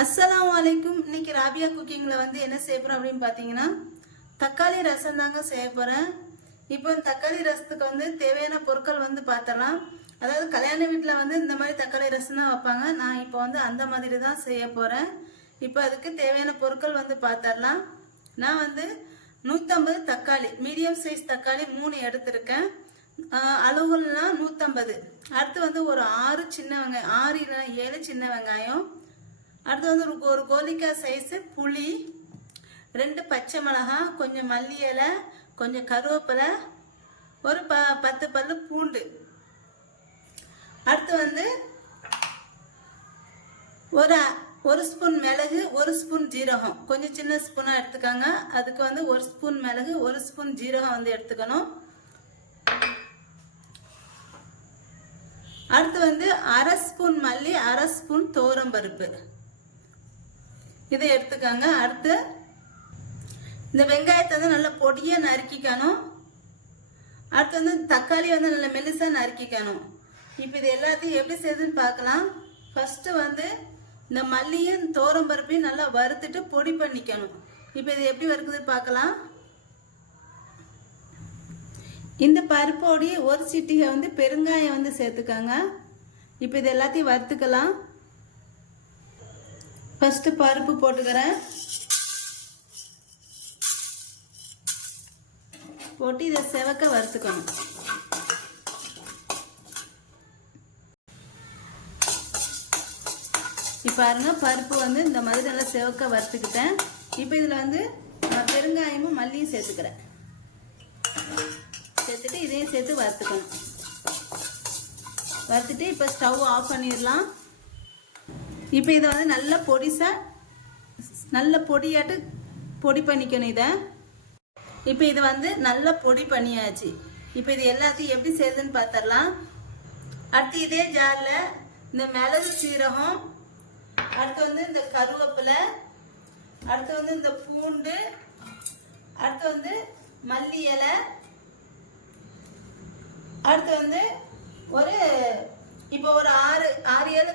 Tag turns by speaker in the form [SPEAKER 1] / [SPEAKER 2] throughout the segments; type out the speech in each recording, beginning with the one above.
[SPEAKER 1] அஸ்லாம் வலைக்கும் இன்னைக்கு ராபியா குக்கிங்கில் வந்து என்ன செய்ய போகிறோம் அப்படின்னு பார்த்தீங்கன்னா தக்காளி ரசம் தாங்க செய்ய போகிறேன் இப்போ தக்காளி ரசத்துக்கு வந்து தேவையான பொருட்கள் வந்து பார்த்தலாம் அதாவது கல்யாண வீட்டில் வந்து இந்த மாதிரி தக்காளி ரசம் தான் வைப்பாங்க. நான் இப்போ வந்து அந்த மாதிரி தான் செய்ய போகிறேன் இப்போ அதுக்கு தேவையான பொருட்கள் வந்து பார்த்தரலாம் நான் வந்து நூற்றம்பது தக்காளி மீடியம் சைஸ் தக்காளி மூணு எடுத்திருக்கேன். ஆஹ் நூற்றம்பது அடுத்து வந்து ஒரு ஆறு சின்ன வெங்காயம் ஆறு இல்லைன்னா ஏழு சின்ன வெங்காயம். அடுத்து வந்து ஒரு கோலிக்காய் சைஸு புளி ரெண்டு பச்சை மிளகாய் கொஞ்சம் மல்லி இலை கொஞ்சம் கருவேப்பிலை ஒரு ப பத்து பல்லு பூண்டு. அடுத்து வந்து ஒரு ஒரு ஸ்பூன் மிளகு ஒரு ஸ்பூன் ஜீரகம். கொஞ்சம் சின்ன ஸ்பூனாக எடுத்துக்கோங்க. அதுக்கு வந்து ஒரு ஸ்பூன் மிளகு ஒரு ஸ்பூன் ஜீரகம் வந்து எடுத்துக்கணும். அடுத்து வந்து அரை ஸ்பூன் மல்லி அரை ஸ்பூன் பருப்பு. இதை எடுத்துக்கோங்க. அடுத்து இந்த வெங்காயத்தை வந்து நல்லா பொடியாக நறுக்கிக்கணும். அடுத்து வந்து தக்காளி வந்து நல்லா மெலிசாக நறுக்கிக்கணும். இப்போ இது எல்லாத்தையும் எப்படி செய்யுதுன்னு பார்க்கலாம். ஃபஸ்ட்டு வந்து இந்த மல்லியும் பருப்பையும் நல்லா வறுத்துட்டு பொடி பண்ணிக்கணும். இப்போ இது எப்படி வறுக்குதுன்னு பார்க்கலாம். இந்த பருப்போடி ஒரு சிட்டிகை வந்து பெருங்காயம் வந்து சேர்த்துக்கோங்க. இப்போ இது எல்லாத்தையும் வறுத்துக்கலாம். ஃபஸ்ட்டு பருப்பு போட்டுக்கிறேன். போட்டு இதை செவக்க வறுத்துக்கணும். இப்போ பாருங்க பருப்பு வந்து இந்த மாதிரி நல்லா செவக்க வறுத்துக்கிட்டேன். இப்போ இதில் வந்து நான் பெருங்காயமும் மல்லியும் சேர்த்துக்கிறேன். சேர்த்துட்டு இதையும் சேர்த்து வறுத்துக்கணும். வறுத்துட்டு இப்போ ஸ்டவ் ஆஃப் பண்ணிடலாம். இப்போ இதை வந்து நல்ல பொடிசாக நல்ல பொடியாட்டு பொடி பண்ணிக்கணும் இதை. இப்போ இது வந்து நல்ல பொடி பண்ணியாச்சு. இப்போ இது எல்லாத்தையும் எப்படி செய்யுதுன்னு பார்த்துடலாம் அடுத்து இதே ஜாரில் இந்த மிளகு சீரகம் அடுத்து வந்து இந்த கருவேப்பிலை அடுத்து வந்து இந்த பூண்டு அடுத்து வந்து மல்லி இலை அடுத்து வந்து ஒரு இப்போ ஒரு ஆறு ஆறு ஏழு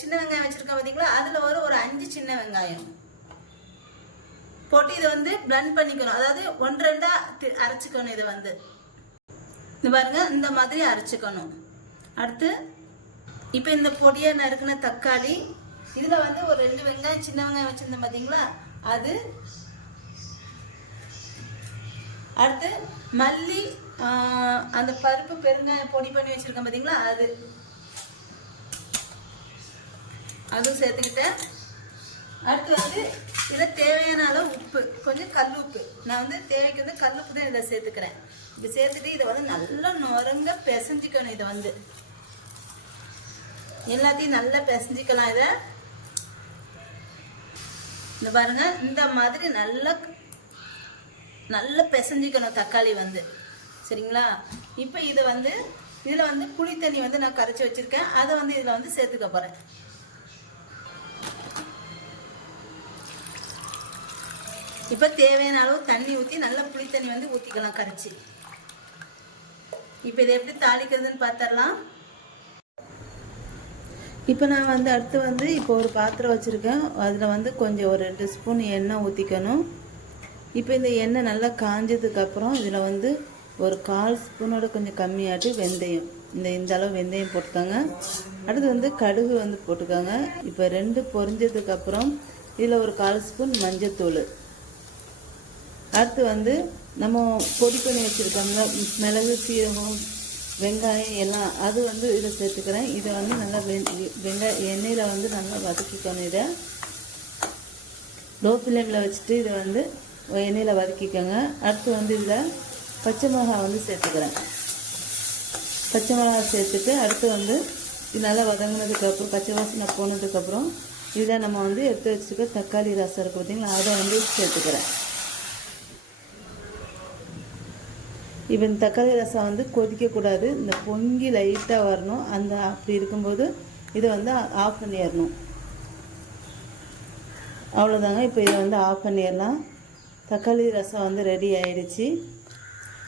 [SPEAKER 1] சின்ன வெங்காயம் வச்சுருக்கோம் பார்த்தீங்களா அதில் ஒரு ஒரு அஞ்சு சின்ன வெங்காயம். போட்டு இதை வந்து பிளண்ட் பண்ணிக்கணும். அதாவது ஒன்று ரெண்டா அரைச்சிக்கணும் இதை வந்து. இந்த பாருங்க இந்த மாதிரி அரைச்சிக்கணும். அடுத்து இப்போ இந்த பொடியை நறுக்கின தக்காளி இதில் வந்து ஒரு ரெண்டு வெங்காயம் சின்ன வெங்காயம் வச்சுருந்தோம் பார்த்தீங்களா அது அடுத்து மல்லி அந்த பருப்பு பெருங்காயம் பொடி பண்ணி வச்சுருக்கேன் பார்த்தீங்களா அது. அதுவும் சேர்த்துக்கிட்டேன். அடுத்து வந்து இதில் தேவையான அளவு உப்பு கொஞ்சம் கல் உப்பு. நான் வந்து தேவைக்கு வந்து கல் உப்பு தான் இதில் சேர்த்துக்கிறேன். இப்போ சேர்த்துட்டு இதை வந்து நல்லா நுரங்க பிசைஞ்சிக்கணும் இதை வந்து. எல்லாத்தையும் நல்லா பிசைஞ்சிக்கலாம் இதை. இந்த பாருங்கள் இந்த மாதிரி நல்லா நல்லா பிசைஞ்சிக்கணும் தக்காளி வந்து. சரிங்களா? இப்போ இதை வந்து இதில் வந்து புளி தண்ணி வந்து நான் கரைச்சி வச்சுருக்கேன். அதை வந்து இதில் வந்து சேர்த்துக்க போகிறேன் இப்போ தேவையான அளவு தண்ணி ஊற்றி நல்லா புளி தண்ணி வந்து ஊற்றிக்கலாம் கரைச்சி. இப்போ இதை எப்படி தாளிக்கிறதுன்னு பார்த்துடலாம் இப்போ நான் வந்து அடுத்து வந்து இப்போ ஒரு பாத்திரம் வச்சுருக்கேன். அதில் வந்து கொஞ்சம் ஒரு ரெண்டு ஸ்பூன் எண்ணெய் ஊற்றிக்கணும் இப்போ இந்த எண்ணெய் நல்லா காஞ்சதுக்கப்புறம் இதில் வந்து ஒரு கால் ஸ்பூனோட கொஞ்சம் கம்மியாட்டு வெந்தயம். இந்த இந்த அளவு வெந்தயம் போட்டுக்கோங்க. அடுத்து வந்து கடுகு வந்து போட்டுக்கோங்க. இப்போ ரெண்டு பொரிஞ்சதுக்கப்புறம் இதில் ஒரு கால் ஸ்பூன் மஞ்சத்தூள். அடுத்து வந்து நம்ம பொடி பண்ணி வச்சுருக்கோம்ல மிளகு சீரகம் வெங்காயம் எல்லாம் அது வந்து இதை சேர்த்துக்கிறேன். இதை வந்து நல்லா வெ வெங்காய எண்ணெயில் வந்து நல்லா வதக்கிக்கணும் இதை. லோ ஃப்ளேமில் வச்சுட்டு இதை வந்து எண்ணெயில் வதக்கிக்கோங்க. அடுத்து வந்து இதில் பச்சை மிளகாய் வந்து சேர்த்துக்கிறேன். பச்சை மிளகாய் சேர்த்துட்டு அடுத்து வந்து இது நல்லா வதங்கினதுக்கப்புறம் பச்சை வாசனை போனதுக்கப்புறம் இதை நம்ம வந்து எடுத்து வச்சுருக்க தக்காளி ரசம் இருக்குது பார்த்தீங்களா? அதை வந்து சேர்த்துக்கிறேன். இப்போ இந்த தக்காளி ரசம் வந்து கொதிக்கக்கூடாது. இந்த பொங்கி லைட்டாக வரணும். அந்த அப்படி இருக்கும்போது இதை வந்து ஆஃப் பண்ணிடணும். அவ்வளோதாங்க இப்போ இதை வந்து ஆஃப் பண்ணிடலாம். தக்காளி ரசம் வந்து ரெடி ஆயிடுச்சு.